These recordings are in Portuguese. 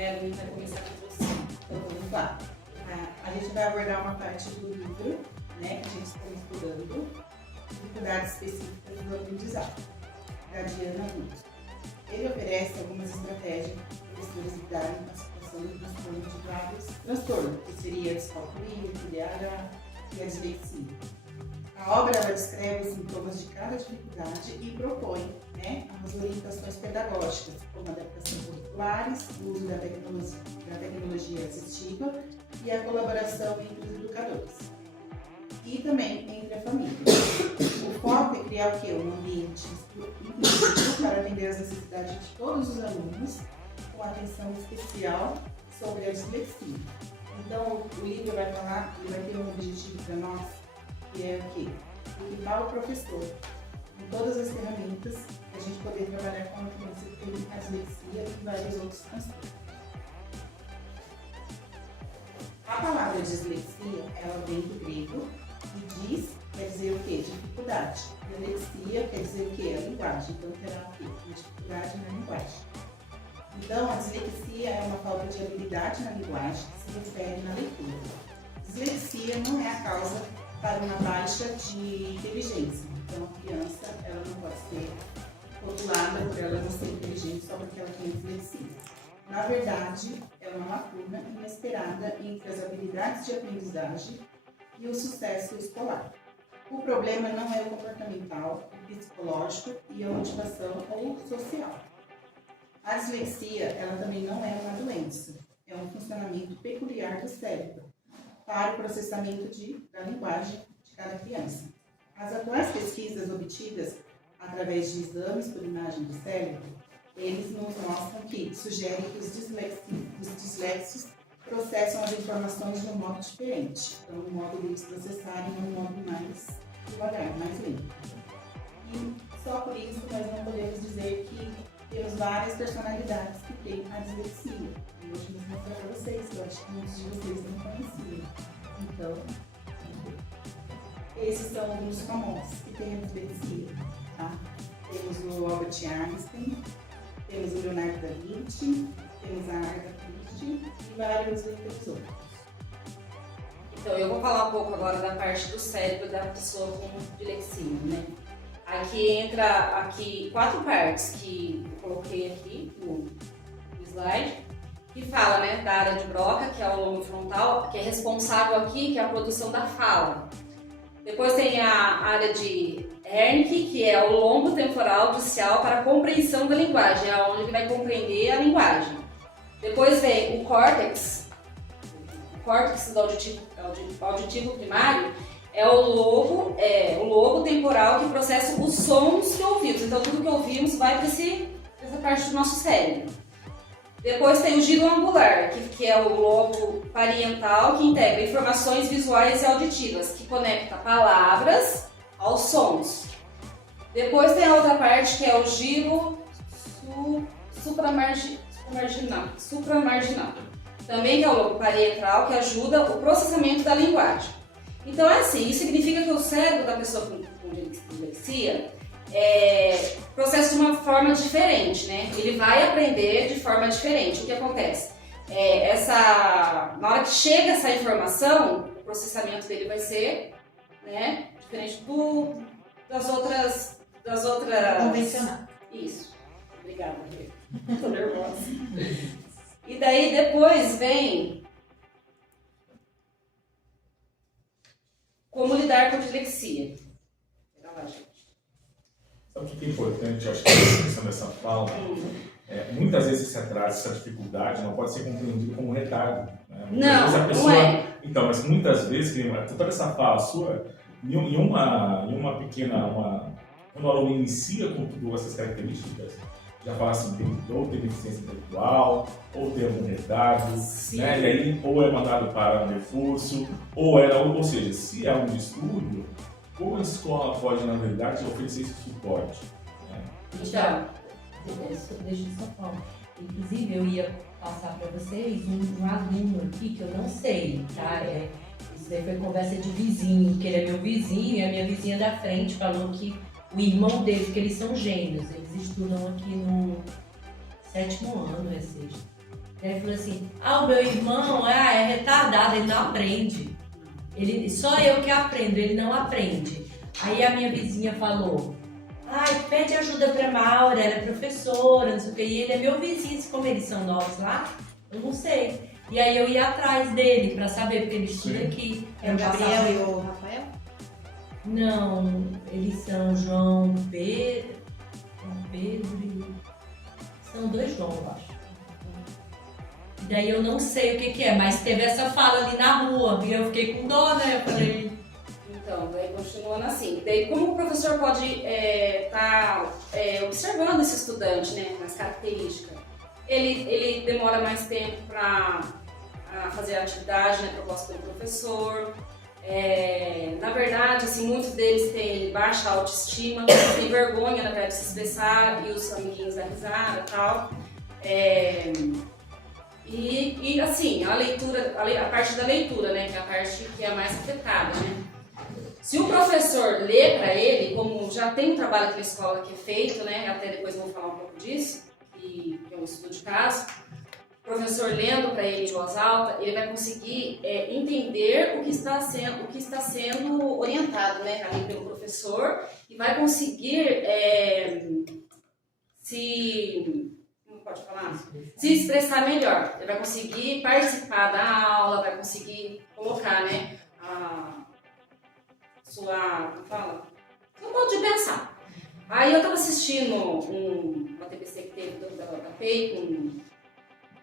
A gente vai começar com você. Então vamos lá. A gente vai abordar uma parte do livro, né, que a gente está estudando, dificuldades específicas do aprendizado, da Diana Ruth. Ele oferece algumas estratégias para professores lidarem com a situação de transtorno de vários transtornos, que seria a descalculia, o TDAH e a dislexia. A obra ela descreve os sintomas de cada dificuldade e propõe, né, as orientações pedagógicas, como adaptação curriculares, o uso da tecnologia assistiva e a colaboração entre os educadores. E também entre a família. O foco é criar o quê? Um ambiente inclusivo para atender às necessidades de todos os alunos, com atenção especial sobre a dislexia. Então, o livro vai falar, ele vai ter um objetivo para nós, que é o quê? Equipar o professor com todas as ferramentas para a gente poder trabalhar com a criança que tem a dislexia e vários outros transtornos. A palavra dislexia, ela vem do grego e diz, quer dizer o quê? Dificuldade. Dislexia quer dizer o quê? A linguagem. Então, terá o quê? Uma dificuldade na linguagem. Então, a dislexia é uma falta de habilidade na linguagem que se refere na leitura. Dislexia não é a causa para uma baixa de inteligência. Então, a criança ela não pode ser rotulada por ela não ser inteligente só porque ela tem dislexia. Na verdade, é uma lacuna inesperada entre as habilidades de aprendizagem e o sucesso escolar. O problema não é o comportamental, o psicológico e a motivação ou social. A dislexia, ela também não é uma doença, é um funcionamento peculiar do cérebro para o processamento da linguagem de cada criança. As atuais pesquisas obtidas através de exames por imagem do cérebro, eles nos mostram que sugerem que os disléxicos processam as informações de um modo diferente. Então, o modo deles processarem é um modo mais devagar, mais lento. E só por isso nós não podemos dizer que temos várias personalidades que têm a dislexia. E hoje eu vou mostrar para vocês, que eu acho que muitos de vocês não conheciam. Então, esses são alguns famosos que têm a dislexia. Tá? Temos o Albert Einstein, temos o Leonardo da Vinci, temos a Agatha Christie e vários outros. Então, eu vou falar um pouco agora da parte do cérebro da pessoa com dislexia, né? Aqui entra 4 partes que eu coloquei aqui no slide, que fala, né, da área de Broca, que é o lobo frontal, que é responsável aqui, que é a produção da fala. Depois tem a área de Wernicke, que é o lombo temporal distal para a compreensão da linguagem, é onde ele vai compreender a linguagem. Depois vem o córtex do auditivo primário, é o lobo temporal que processa os sons que ouvimos. Então, tudo que ouvimos vai para essa parte do nosso cérebro. Depois tem o giro angular, que é o lobo parietal, que integra informações visuais e auditivas, que conecta palavras aos sons. Depois tem a outra parte, que é o giro supramarginal. Também que é o lobo parietal, que ajuda o processamento da linguagem. Então é assim, isso significa que o cérebro da pessoa com dislexia processa de uma forma diferente, né? Ele vai aprender de forma diferente. O que acontece? Na hora que chega essa informação, o processamento dele vai ser, né, diferente das outras... Convencional. Isso. Obrigada, tô nervosa. E daí depois vem como lidar com a dislexia. Pera lá, gente. Sabe o que é importante, acho que a questão dessa fala? Muitas vezes esse atraso, essa dificuldade não pode ser compreendido como um retardo. Né? Não é. Então, mas muitas vezes, toda essa fala sua, em uma pequena... Quando o aluno inicia com todas essas características, já fala assim, ou tem deficiência intelectual, ou tem algum retardo, né? E aí ou é mandado para um reforço, ou seja, se é um distúrbio, como a escola pode, na verdade, oferecer esse suporte? Né? Então, deixa eu só falar. Inclusive, eu ia passar para vocês um aluno aqui que eu não sei, tá? Isso daí foi conversa de vizinho, que ele é meu vizinho, e a minha vizinha da frente falou que o irmão dele, que eles são gêmeos, eles estudam aqui no 7º ano, é 6º. Ele falou assim, o meu irmão é retardado, ele não aprende. Só eu que aprendo, ele não aprende. Aí a minha vizinha falou, pede ajuda pra Maura, ela é professora, não sei o que. E ele é meu vizinho, como eles são novos lá, eu não sei. E aí eu ia atrás dele pra saber, porque ele estuda aqui. É o Gabriel e o Rafael? Não, eles são João Pedro e... São 2 João, eu acho. E daí eu não sei o que é, mas teve essa fala ali na rua, e eu fiquei com dó, né? Eu falei... Então, daí continuando assim. Daí como o professor pode estar observando esse estudante, né, nas características? Ele demora mais tempo para fazer a atividade, né, proposta pelo professor. Na verdade, assim, muitos deles têm baixa autoestima, têm vergonha, na verdade, de se expressar e os amiguinhos da risada e tal. E assim, a leitura, a parte da leitura, né, que é a parte que é a mais afetada, né? Se o professor lê para ele, como já tem um trabalho aqui na escola que é feito, né, até depois eu vou falar um pouco disso, que é um estudo de caso, o professor lendo para ele em voz alta, ele vai conseguir entender o que está sendo orientado, né, ali pelo professor, e vai conseguir se expressar melhor. Ele vai conseguir participar da aula, vai conseguir colocar, né, seu modo de pensar. Aí eu estava assistindo uma TPC que teve da PEI, com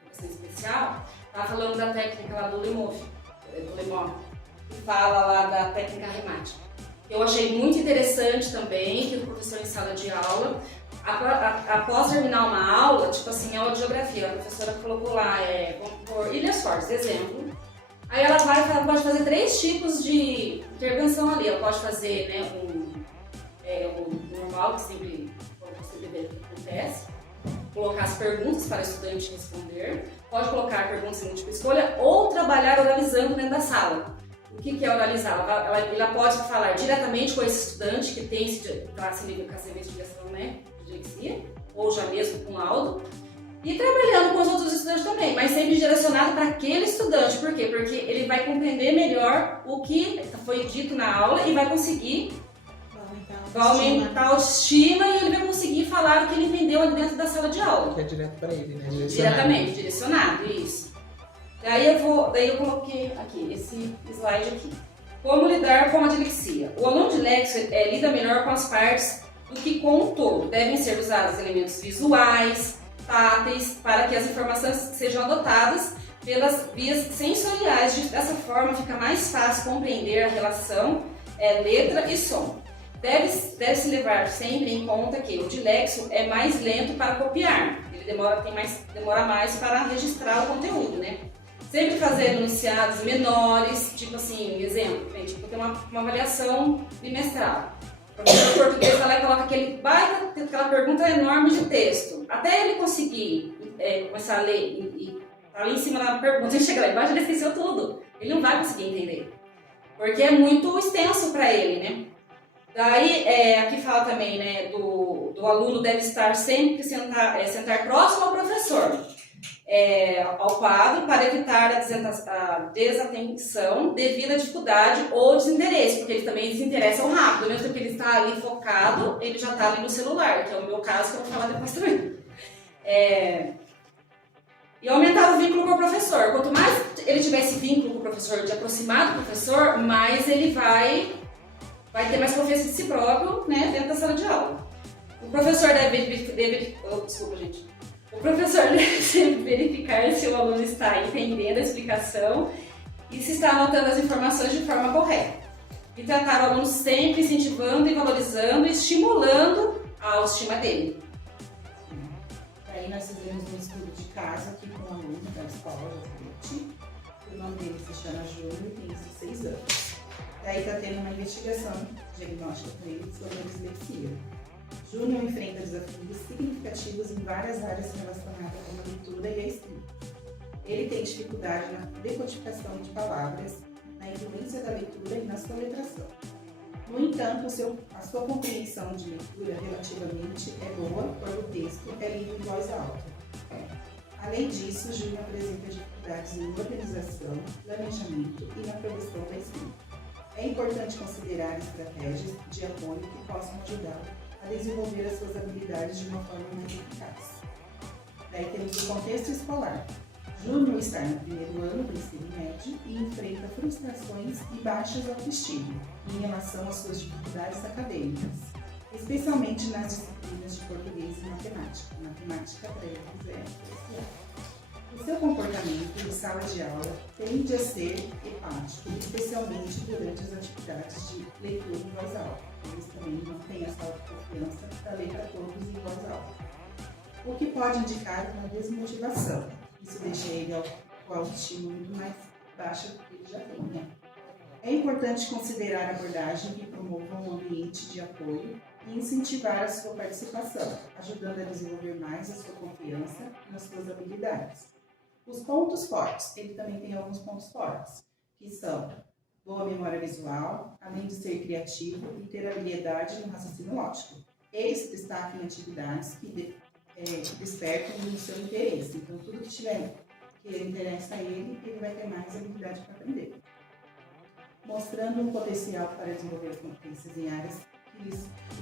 educação especial, estava falando da técnica lá do Lemov, que fala lá da técnica remática. Eu achei muito interessante também que o professor em sala de aula, após terminar uma aula, tipo assim, aula de geografia, a professora colocou lá, vamos por Ilhas Fortes, exemplo. Aí ela pode fazer 3 tipos de intervenção ali. Ela pode fazer, né, o normal, que sempre acontece, colocar as perguntas para o estudante responder, pode colocar perguntas em múltipla escolha ou trabalhar oralizando dentro da sala. O que é oralizar? Ela pode falar diretamente com esse estudante que tem essa investigação, né, de dislexia, ou já mesmo com laudo, e trabalhando com os outros estudantes também, mas sempre direcionado para aquele estudante. Por quê? Porque ele vai compreender melhor o que foi dito na aula e vai conseguir aumentar a autoestima e ele vai conseguir falar o que ele entendeu ali dentro da sala de aula. Que é direto para ele, né? Diretamente, direcionado, isso. Daí eu coloquei aqui, esse slide aqui. Como lidar com a dislexia? O aluno dislexo lida melhor com as partes do que com o todo. Devem ser usados elementos visuais, táteis, para que as informações sejam adotadas pelas vias sensoriais. Dessa forma fica mais fácil compreender a relação letra e som. Deve-se levar sempre em conta que o dislexo é mais lento para copiar, ele demora mais para registrar o conteúdo, né? Sempre fazendo enunciados menores, tipo assim, exemplo, tipo, tem uma avaliação bimestral. O professor português vai lá e coloca aquela pergunta enorme de texto. Até ele conseguir começar a ler e tá ali em cima da pergunta, ele chega lá embaixo, ele esqueceu tudo. Ele não vai conseguir entender, porque é muito extenso para ele, né? Daí, aqui fala também, né, do aluno deve estar sempre sentar próximo ao professor, ao quadro, para evitar a desatenção devido à dificuldade ou desinteresse, porque eles também desinteressam rápido, mesmo que ele está ali focado, ele já está ali no celular, que é o meu caso, que eu vou falar depois também. E aumentar o vínculo com o professor. Quanto mais ele tiver esse vínculo com o professor, de aproximar do professor, mais ele vai ter mais confiança de si próprio, né, dentro da sala de aula. O professor O professor deve verificar se o aluno está entendendo a explicação e se está anotando as informações de forma correta. E tratar o aluno sempre incentivando e valorizando e estimulando a autoestima dele. Aí nós fizemos um estudo de caso aqui com um aluno da escola, o nome dele se chama Júlio, tem 16 anos. Daí está tendo uma investigação diagnóstica com ele sobre a dislexia. Júnior enfrenta desafios significativos em várias áreas relacionadas com a leitura e a escrita. Ele tem dificuldade na decodificação de palavras, na influência da leitura e na soletração. No entanto, a sua compreensão de leitura relativamente é boa quando o texto é lido em voz alta. Além disso, o Júnior apresenta dificuldades em organização, planejamento e na produção da escrita. É importante considerar estratégias de apoio que possam ajudá-lo a desenvolver as suas habilidades de uma forma mais eficaz. Daí temos o contexto escolar. Júnior está no primeiro ano do ensino médio e enfrenta frustrações e baixas autoestima em relação às suas dificuldades acadêmicas, especialmente nas disciplinas de português e matemática. Matemática para eles é especial. O seu comportamento em sala de aula tende a ser hepático, especialmente durante as atividades de leitura em voz alta. Eles também não têm essa autoconfiança para ler para todos em voz alta, o que pode indicar uma desmotivação. Isso deixa ele com a autoestima muito mais baixa do que ele já tem, né? É importante considerar abordagem que promova um ambiente de apoio e incentivar a sua participação, ajudando a desenvolver mais a sua confiança nas suas habilidades. Os pontos fortes, ele também tem alguns pontos fortes, que são boa memória visual, além de ser criativo e ter habilidade no raciocínio lógico. Ele se destaca em atividades que despertam o seu interesse. Então, tudo que interessa a ele, ele vai ter mais habilidade para aprender. Mostrando um potencial para desenvolver competências em áreas que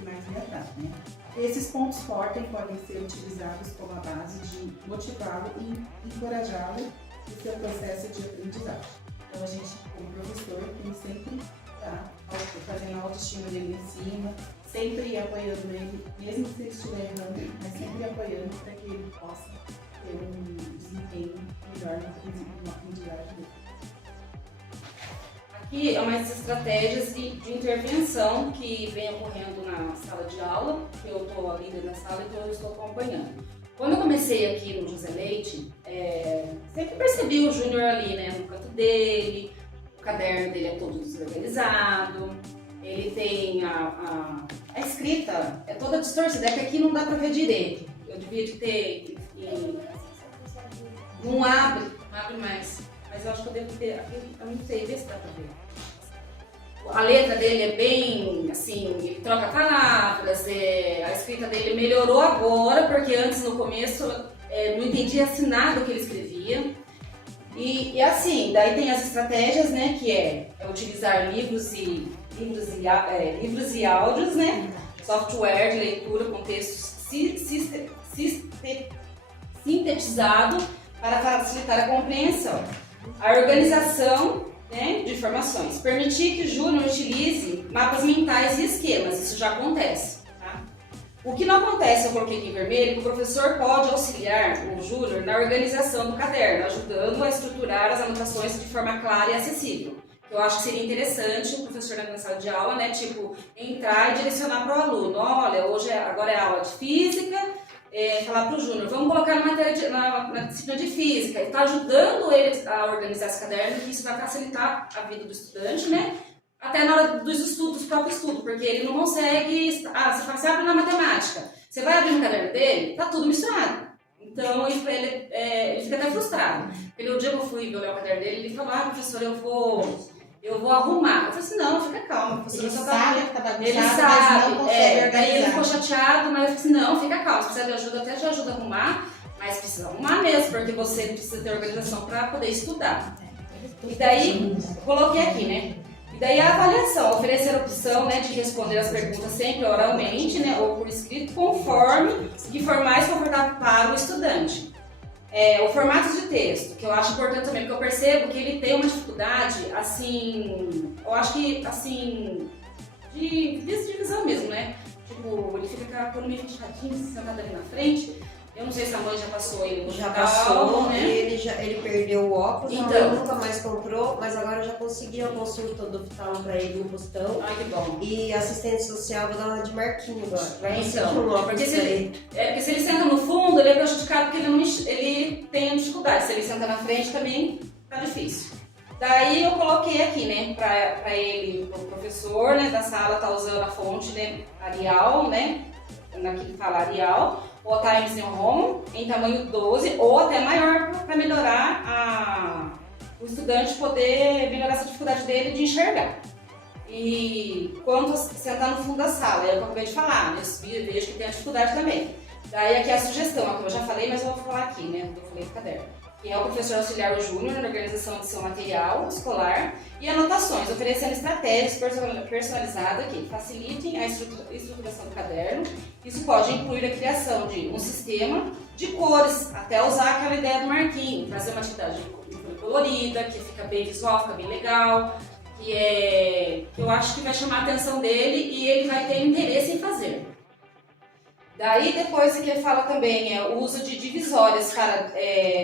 mais lhe atraem, né? Esses pontos fortes podem ser utilizados como a base de motivá-lo e encorajá-lo no seu processo de aprendizagem. Então, a gente, como professor, tem sempre fazendo a autoestima dele em cima, sempre apoiando ele, mesmo se ele estiver errando, mas sempre apoiando para que ele possa ter um desempenho melhor na aprendizagem dele. Aqui é umas estratégias de intervenção que vem ocorrendo na sala de aula, que eu estou ali dentro da sala, então eu estou acompanhando. Quando eu comecei aqui no José Leite, sempre percebi o Júnior ali, né, no canto dele, o caderno dele é todo desorganizado, ele tem a escrita é toda distorcida, é que aqui não dá para ver direito. Eu devia de ter... Não abre mais. Mas eu acho que eu devo ter, aqui eu não sei, vê se dá pra ver. A letra dele é bem, assim, ele troca palavras, a escrita dele melhorou agora, porque antes, no começo, não entendia assim nada do que ele escrevia. E assim, daí tem as estratégias, né, que é utilizar livros e áudios, né, software de leitura com textos sintetizado para facilitar a compreensão. A organização, né, de informações. Permitir que o Júnior utilize mapas mentais e esquemas, isso já acontece. Tá? O que não acontece, eu coloquei aqui em vermelho, que o professor pode auxiliar o Júnior na organização do caderno, ajudando a estruturar as anotações de forma clara e acessível. Eu acho que seria interessante o professor na sala de aula, né, tipo, entrar e direcionar para o aluno. Olha, agora é aula de física, falar para o Júnior, vamos colocar na disciplina de física, e está ajudando ele a organizar esse caderno, que isso vai facilitar a vida do estudante, né? Até na hora dos estudos, do próprio estudo, porque ele não consegue... você abre na matemática, você vai abrir no caderno dele, está tudo misturado. Então ele fica até frustrado. Porque no dia que eu fui olhar o caderno dele, ele falou, professor, eu vou arrumar. Eu falei assim, não, fica calma, professor. Ele sabe que tá bagunçado, ele mas sabe, não consegue organizar. Daí ele ficou chateado, mas eu falei assim, não, fica calma, se precisar de ajuda, até te ajuda a arrumar, mas precisa arrumar mesmo, porque você precisa ter organização para poder estudar. E daí, coloquei aqui, né? E daí a avaliação, oferecer a opção, né, de responder as perguntas sempre oralmente, né, ou por escrito, conforme que for mais confortável para o estudante. O formato de texto, que eu acho importante também, porque eu percebo que ele tem uma dificuldade, assim, eu acho que, assim, de visão mesmo, né? Tipo, ele fica com meio fechadinho, sentado ali na frente. Eu não sei se a mãe já passou ele no Já hospital, passou, né? ele perdeu o óculos, Então. a mãe nunca mais comprou, mas agora eu já consegui a consulta do oftalmo pra ele no postão. Ai, que bom. E assistente social, vou dar uma de Marquinho agora. Vai Então, conseguir um óculos porque pra ele. porque se ele senta no fundo, ele é prejudicado porque ele tem dificuldade. Se ele senta na frente também tá difícil. Daí eu coloquei aqui, né, pra ele, o professor, né, da sala tá usando a fonte, né, Arial, né, aqui que fala Arial, ou Times New Roman, em tamanho 12 ou até maior para melhorar o estudante poder melhorar essa dificuldade dele de enxergar. E quando sentar no fundo da sala, é o que eu acabei de falar, eu vejo que tem a dificuldade também. Daí aqui a sugestão, aqui eu já falei, mas eu vou falar aqui, né? Eu falei do caderno. Que é o professor auxiliar júnior na organização de seu material escolar e anotações, oferecendo estratégias personalizadas que facilitem a estruturação do caderno. Isso pode incluir a criação de um sistema de cores, até usar aquela ideia do marquinho, fazer uma atividade colorida, que fica bem visual, fica bem legal, que eu acho que vai chamar a atenção dele e ele vai ter interesse em fazer. Daí depois que ele fala também o uso de divisórias para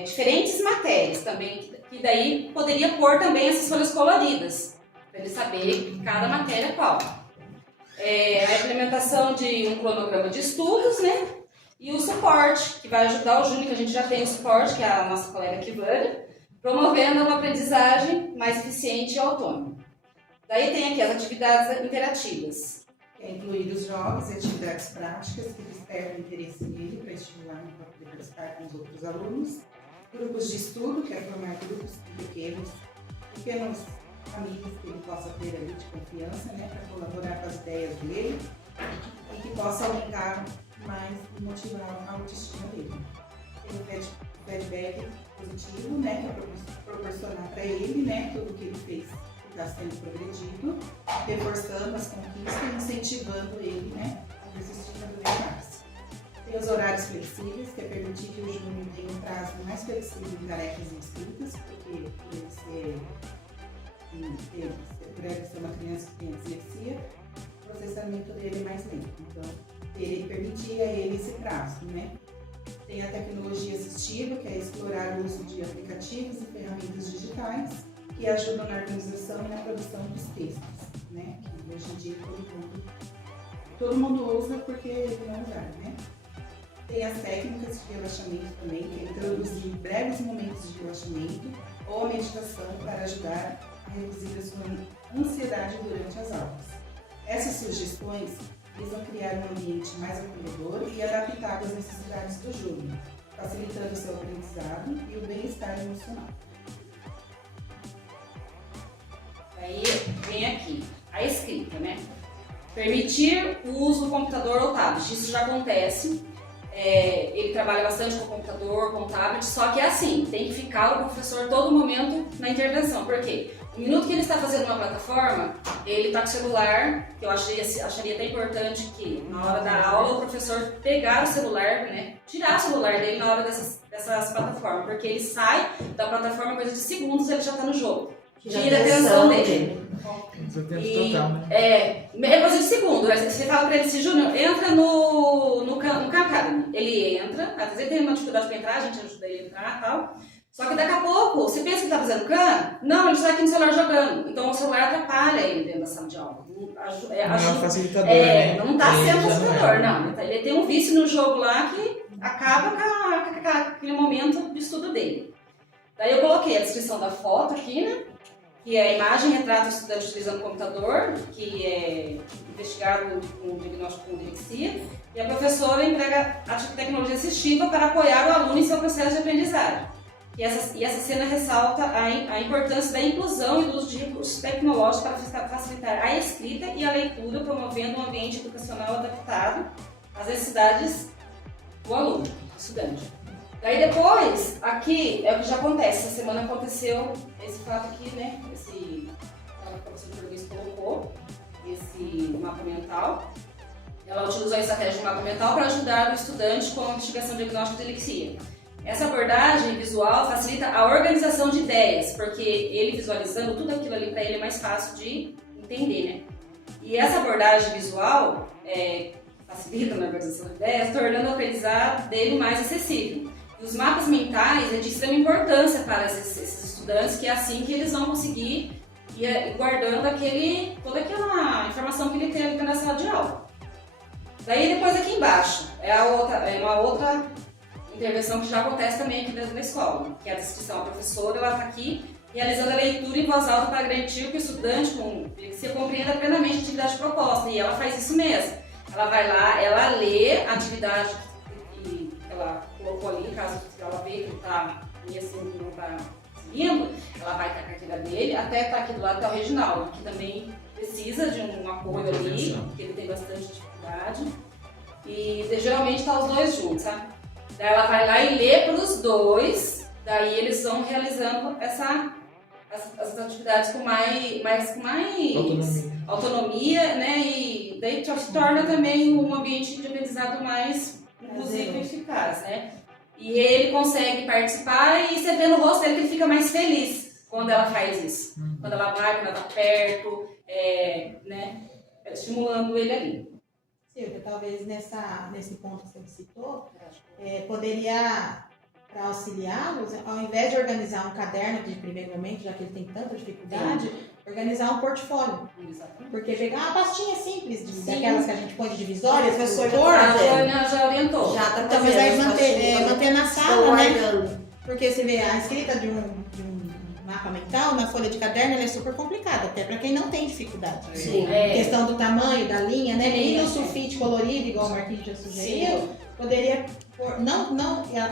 diferentes matérias também, que daí poderia pôr também essas folhas coloridas, para ele saber cada matéria qual. A implementação de um cronograma de estudos, né? E o suporte, que vai ajudar o Júnior, que a gente já tem o suporte, que é a nossa colega Kivânia, promovendo uma aprendizagem mais eficiente e autônoma. Daí tem aqui as atividades interativas. Que é incluir os jogos e atividades práticas que despertam o interesse nele para estimular e participar com os outros alunos. Grupos de estudo, que é formar grupos pequenas famílias que ele possa ter ali de confiança, né, para colaborar com as ideias dele e que possa aumentar mais e motivar a autoestima dele. Tem o feedback positivo, né, que é proporcionar para ele, né, tudo que ele fez está sendo progredido, reforçando as conquistas e incentivando ele, né, a persistir cada vez mais. Tem os horários flexíveis, que é permitir que o júnior tenha um prazo mais flexível em tarefas inscritas, porque por ele ser uma criança que tem dislexia, o processamento dele é mais lento. Então, ele permitia a ele esse prazo, né? Tem a tecnologia assistiva, que é explorar o uso de aplicativos e ferramentas digitais, que ajudam na organização e na produção dos textos, né? Que hoje em dia todo mundo usa porque não usar, né? Tem as técnicas de relaxamento também, que é introduzir breves momentos de relaxamento ou a meditação para ajudar a reduzir a sua ansiedade durante as aulas. Essas sugestões visam criar um ambiente mais acolhedor e adaptado às necessidades do júnior, facilitando o seu aprendizado e o bem-estar emocional. Aí vem aqui a escrita, né? Permitir o uso do computador ou tablet, isso já acontece. Ele trabalha bastante com computador, com tablet, só que é assim, tem que ficar o professor todo momento na intervenção, porque no minuto que ele está fazendo uma plataforma, ele está com o celular, que eu acharia até importante que na hora da aula o professor pegar o celular, né, tirar o celular dele na hora dessas plataformas, porque ele sai da plataforma, coisa de segundos, ele já está no jogo. Tira a atenção dele. É coisa de segundo. Você fala pra ele assim, Júnior, entra no Khan Academy. Ele entra, às vezes ele tem uma dificuldade pra entrar, a gente ajuda ele a entrar e tal. Só que daqui a pouco, você pensa que ele tá fazendo Khan? Não, ele está aqui no celular jogando. Então o celular atrapalha ele dentro da sala de aula. Não é um facilitador, né? Não tá sendo facilitador, não. Ele tem um vício no jogo lá que acaba com aquele momento de estudo dele. Daí eu coloquei a descrição da foto aqui, né? Que é a imagem retrata o estudante utilizando o computador, que é investigado com diagnóstico com dislexia, e a professora emprega a tecnologia assistiva para apoiar o aluno em seu processo de aprendizagem. E essa cena ressalta a importância da inclusão e do uso de recursos tecnológicos para facilitar a escrita e a leitura, promovendo um ambiente educacional adaptado às necessidades do aluno, do estudante. Daí depois, aqui é o que já acontece, essa semana aconteceu esse fato aqui, né, a professora de português colocou, esse mapa mental. Ela utilizou a estratégia de mapa mental para ajudar o estudante com a investigação diagnóstica de dislexia. Essa abordagem visual facilita a organização de ideias, porque ele visualizando tudo aquilo ali para ele é mais fácil de entender, né? E essa abordagem visual facilita na organização de ideias, tornando o aprendizado dele mais acessível. E os mapas mentais é de extrema importância para esses estudantes, que é assim que eles vão conseguir ir guardando toda aquela informação que ele tem ali na sala de aula. Daí depois aqui embaixo é uma outra intervenção que já acontece também aqui dentro da escola, que é a descrição. A professora está aqui realizando a leitura em voz alta para garantir que o estudante com dislexia compreenda plenamente a atividade proposta, e ela faz isso mesmo. Ela vai lá, ela lê a atividade que ela colocou ali, caso ela veja que ele está e assim não está seguindo, ela vai ter a carteira dele, até estar aqui do lado está o Reginaldo, que também precisa de um apoio ali, porque ele tem bastante dificuldade. geralmente tá os dois juntos, sabe? Daí ela vai lá e lê para os dois, daí eles vão realizando as atividades com mais autonomia, né? E daí se torna também um ambiente de aprendizado mais inclusivo e eficaz, né? E ele consegue participar e você vê no rosto dele que ele fica mais feliz quando ela faz isso. Quando ela vai, quando ela tá perto, né? Estimulando ele ali. Silvia, talvez nesse ponto que você citou, poderia, para auxiliá-los, ao invés de organizar um caderno de primeiro momento, já que ele tem tanta dificuldade, organizar um portfólio. Exatamente. Porque pegar uma pastinha simples, daquelas que a gente põe de divisórias, professor Já orientou. Já tá então, mas aí manter na sala, né? guardando. Porque você vê, a escrita de um mapa mental na folha de caderno ela é super complicada, até para quem não tem dificuldade. Sim. Questão do tamanho, da linha, né? E no Sim. sulfite colorido, igual o Marquinhos já sugeriu, poderia pôr,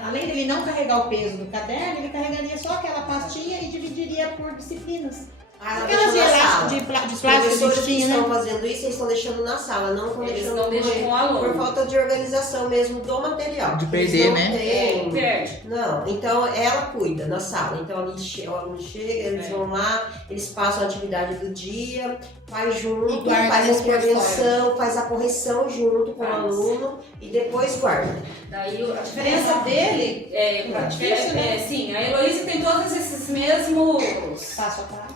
além dele não carregar o peso do caderno, ele carregaria só aquela pastinha e dividiria por disciplinas. Aquelas elásticos de Os plástico que professores que tinha, né? estão fazendo isso, eles estão deixando na sala, não estão Eles deixando não deixam com o aluno. por falta de organização mesmo do material. De Eles perder, não né? têm- Perde. Não, então ela cuida na sala. Então o aluno chega, eles vão lá, eles passam a atividade do dia, faz junto, E guarda faz a nesse intervenção, faz a correção junto com o Faz. aluno e depois guarda. Daí a diferença dele sim, a Heloísa tem todos esses mesmos. Passo a passo.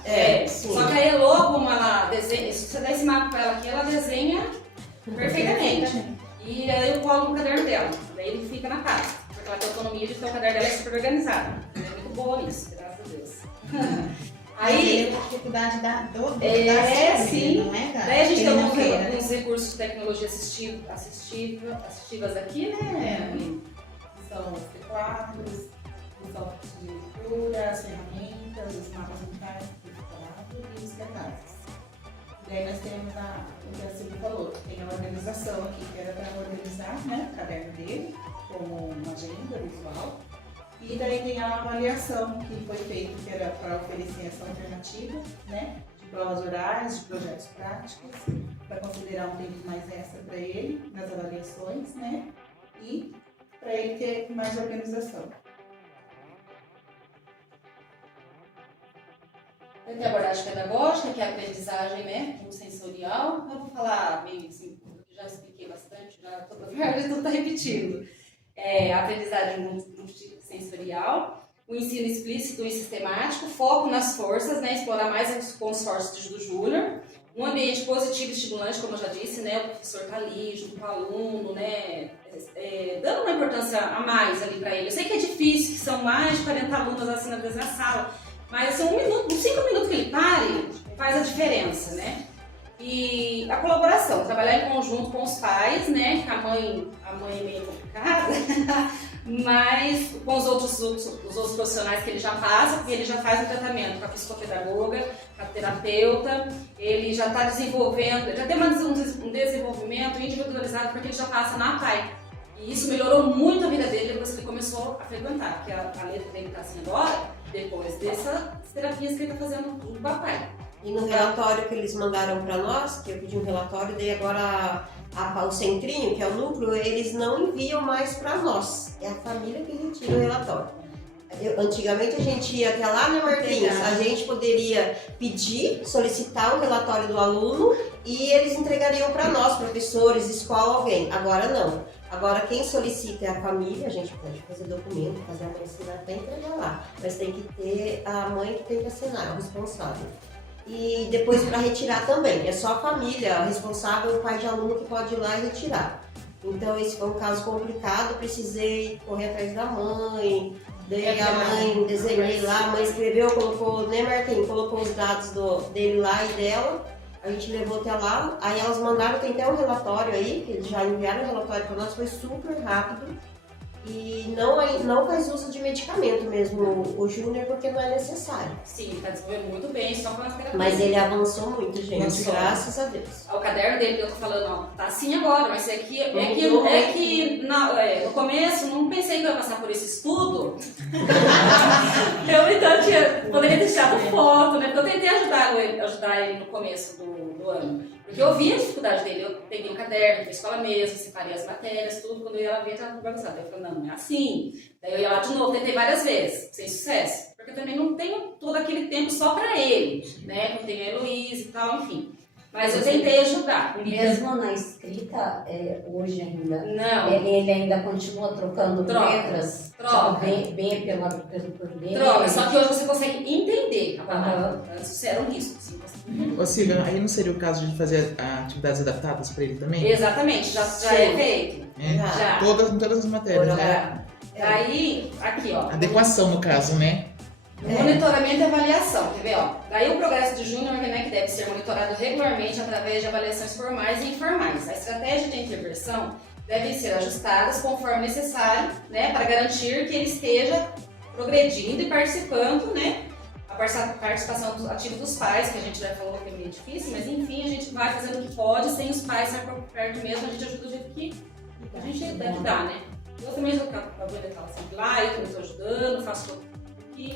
Sim. Só que a Elo, como ela desenha, se você der esse mapa pra ela aqui, ela desenha perfeitamente. E aí eu colo no caderno dela, daí ele fica na casa, porque ela tem autonomia de ter o caderno dela super organizado. Ela é muito boa nisso, graças a Deus. Aí a dificuldade da sim. não é, cara? Daí a gente tem Ele não queira, né? alguns recursos de tecnologia assistivas aqui, né? São os teclados, os softwares de leitura, as ferramentas, os mapas mentais, e os cartazes. Daí nós temos o que a Silvia falou, tem a organização aqui, que era para organizar, né, o caderno dele, como uma agenda visual. E daí tem a avaliação que foi feita, que era para oferecer essa alternativa, né, de provas orais, de projetos práticos, para considerar um tempo mais extra para ele nas avaliações, né, e para ele ter mais organização. Tem a abordagem pedagógica, que é a aprendizagem, né, sensorial. Eu vou falar meio assim, porque já expliquei bastante, já toda vez tudo está repetindo. A aprendizagem multissensorial, o ensino explícito e sistemático, foco nas forças, né, explorar mais os consórcios do Júnior, um ambiente positivo e estimulante, como eu já disse, né, o professor está ali junto com o aluno, né, dando uma importância a mais ali para ele. Eu sei que é difícil, que são mais de 40 alunos assim na sala, mas assim, 5 minutos que ele pare faz a diferença, né? E a colaboração, trabalhar em conjunto com os pais, né? Que a mãe é meio complicada, mas com os outros profissionais que ele já passa, porque ele já faz o tratamento com a psicopedagoga, com a terapeuta, ele já está desenvolvendo, já tem um desenvolvimento individualizado porque ele já passa na PAI. E isso melhorou muito a vida dele depois que ele começou a frequentar, porque a letra dele está assim agora, depois dessas terapias que ele está fazendo com o papai. E no relatório que eles mandaram para nós, que eu pedi um relatório, daí agora o centrinho, que é o núcleo, eles não enviam mais para nós. É a família que retira o relatório. Antigamente a gente ia até lá, né, Marquinhos? A gente poderia pedir, solicitar o relatório do aluno e eles entregariam para nós, professores, escola, alguém. Agora não. Agora quem solicita é a família, a gente pode fazer documento, fazer a mãe assinar até entregar lá. Mas tem que ter a mãe que tem que assinar, o responsável. E depois para retirar também, é só a família, o responsável, o pai de aluno que pode ir lá e retirar. Então esse foi um caso complicado, precisei correr atrás da mãe, daí a mãe desenhei lá, a mãe escreveu, colocou, né, Marquinhos, colocou os dados dele lá e dela, a gente levou até lá, aí elas mandaram, tem até um relatório aí, que eles já enviaram o relatório para nós, foi super rápido. e não faz uso de medicamento mesmo, o Júnior, porque não é necessário. Sim, ele tá desenvolvendo muito bem, só com as terapias. Mas ele avançou muito, gente, Avançou. graças a Deus. O caderno dele que eu tô falando, ó, tá assim agora, mas é que no começo não pensei que eu ia passar por esse estudo. Então poderia ter tirado foto, né? Porque eu tentei ajudar ele no começo do ano. Porque eu vi a dificuldade dele, eu peguei um caderno, fui à escola mesmo, separei as matérias, tudo, quando eu ia lá ver, tava bagunçado. Daí eu falei, não é assim. Daí eu ia lá de novo, tentei várias vezes, sem sucesso. Porque eu também não tenho todo aquele tempo só pra ele, né? Eu tenho a Heloísa e tal, enfim. Mas eu tentei ajudar. Mesmo na escrita, hoje ainda, Não. ele ainda continua trocando letras? Troca. Tipo, B pelo B. Troca, só que hoje você consegue entender a palavra. Antes isso era um risco, assim. Ô Silvia, aí não seria o caso de fazer atividades adaptadas para ele também? Exatamente, já é feito. É? Já. Em todas as matérias, né? Daí, aqui, ó. Adequação, no caso, né? Monitoramento e avaliação, quer ver? Ó? Daí o progresso de Júnior, né, que deve ser monitorado regularmente através de avaliações formais e informais. A estratégia de intervenção devem ser ajustadas conforme necessário, né, para garantir que ele esteja progredindo e participando, né, a participação ativa dos pais, que a gente já falou que é meio difícil, mas enfim, a gente vai fazendo o que pode, sem os pais estar por perto mesmo, a gente ajuda do jeito que a gente deve dar, né. Eu também estou sempre lá, eu também estou ajudando, faço que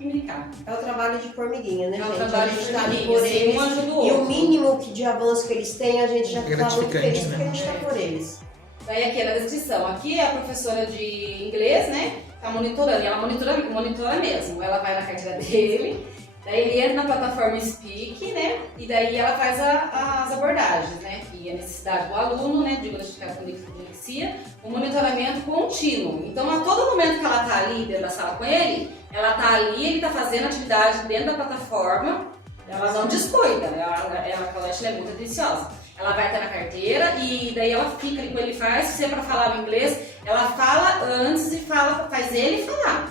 me cabe. É o trabalho de formiguinha, né, É o gente? trabalho a gente de tá ali formiguinha, por assim, eles. um ajuda o E outro. o mínimo de avanço que eles têm, a gente já tá muito Gratificante, feliz né? porque a gente tá por eles. Daí aqui é na descrição. Aqui é a professora de inglês, né? Tá monitorando. E ela monitora mesmo. Ela vai na carteira dele, daí ele entra na plataforma Speak, né? E daí ela faz as abordagens, né? Que é a necessidade do aluno, né? Diagnosticado com dislexia, o monitoramento contínuo. Então, a todo momento que ela tá ali dentro da sala com ele, ela tá ali, ele tá fazendo atividade dentro da plataforma, ela não descuida. A Colette é muito atenciosa. Ela vai até na carteira e daí ela fica ali com ele faz, se é pra falar o inglês, ela fala antes e faz ele falar,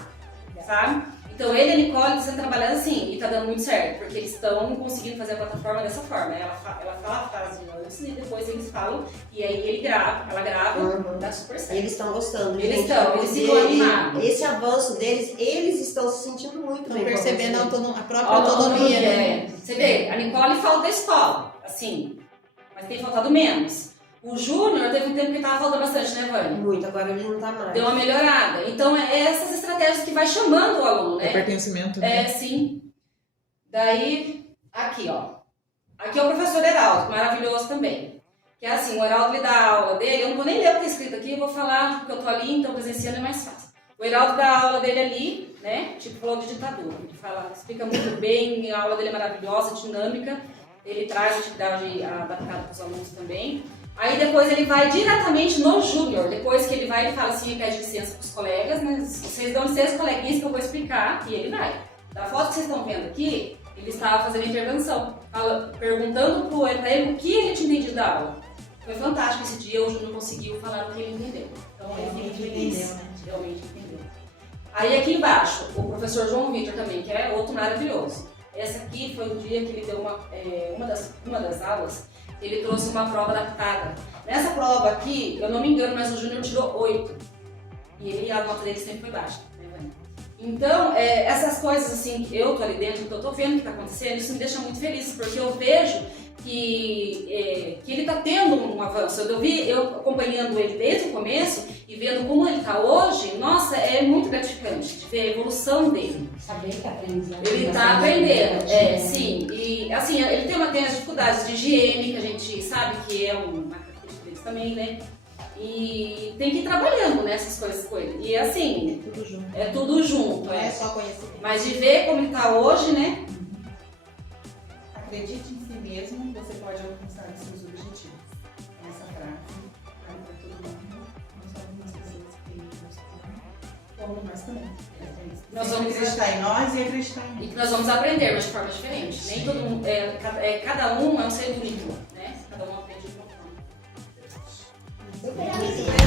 sabe? Então ele e a Nicole estão trabalhando assim e tá dando muito certo, porque eles estão conseguindo fazer a plataforma dessa forma. Ela fala a frase antes e depois eles falam e aí ela grava, dá super certo. E eles estão gostando, Eles gente. estão, eles ficam animados. Esse avanço deles, eles estão se sentindo muito Estão bem. percebendo com a própria autonomia, né? Você vê, a Nicole falta da escola, assim, mas tem faltado menos. O Júnior teve um tempo que ele tava faltando bastante, né, Vânia? muito, agora ele não tá mais. Deu uma melhorada. Então, é essas estratégias que vai chamando o aluno, né? É pertencimento, né? É, sim. Daí, aqui, ó. Aqui é o professor Heraldo, maravilhoso também. Que é assim, o Heraldo ele dá aula dele, eu não vou nem ler o que tá escrito aqui, eu vou falar porque eu tô ali, então presenciando é mais fácil. O Heraldo dá aula dele ali, né? Tipo, falou de ditadura. Ele explica muito bem, a aula dele é maravilhosa, dinâmica. Ele traz atividade adaptada para os alunos também. Aí depois ele vai diretamente no Júnior. Depois que ele vai, ele fala assim, ele pede licença para os colegas, né? Vocês dão licença, coleguinhas, que eu vou explicar. E ele vai. Da foto que vocês estão vendo aqui, ele estava fazendo a intervenção, perguntando para ele o que ele tinha entendido da aula. Foi fantástico esse dia, o Júnior conseguiu falar o que ele entendeu. Então ele fica feliz. Realmente entendeu. Aí aqui embaixo, o professor João Vitor também, que é outro maravilhoso. Essa aqui foi o dia que ele deu uma das aulas, ele trouxe uma prova adaptada. Nessa prova aqui, eu não me engano, mas o Júnior tirou 8. E a nota dele sempre foi baixa. Né? Então, essas coisas assim, que eu tô ali dentro, que eu tô vendo o que tá acontecendo, isso me deixa muito feliz, porque eu vejo que ele tá tendo um avanço. Eu acompanhando ele desde o começo e vendo como ele tá hoje, nossa, é muito gratificante de ver a evolução dele. Saber que aprende. Ele tá aprendendo, sim. E assim, ele tem as dificuldades de higiene, que a gente sabe que é uma característica deles também, né? E tem que ir trabalhando nessas coisas com ele. E assim, Tudo junto. é tudo junto. Não é só conhecimento. Mas de ver como ele tá hoje, né? Acredite em si mesmo, você pode alcançar os seus objetivos. Essa frase vale para todo mundo, não só algumas pessoas que têm como nós também. Nós Tem que vamos acreditar em nós e acreditar em E nós. que nós vamos aprender, mas de forma diferente. Nem todo mundo, cada um é um ser único, né? Cada um aprende de uma forma. Muito bem.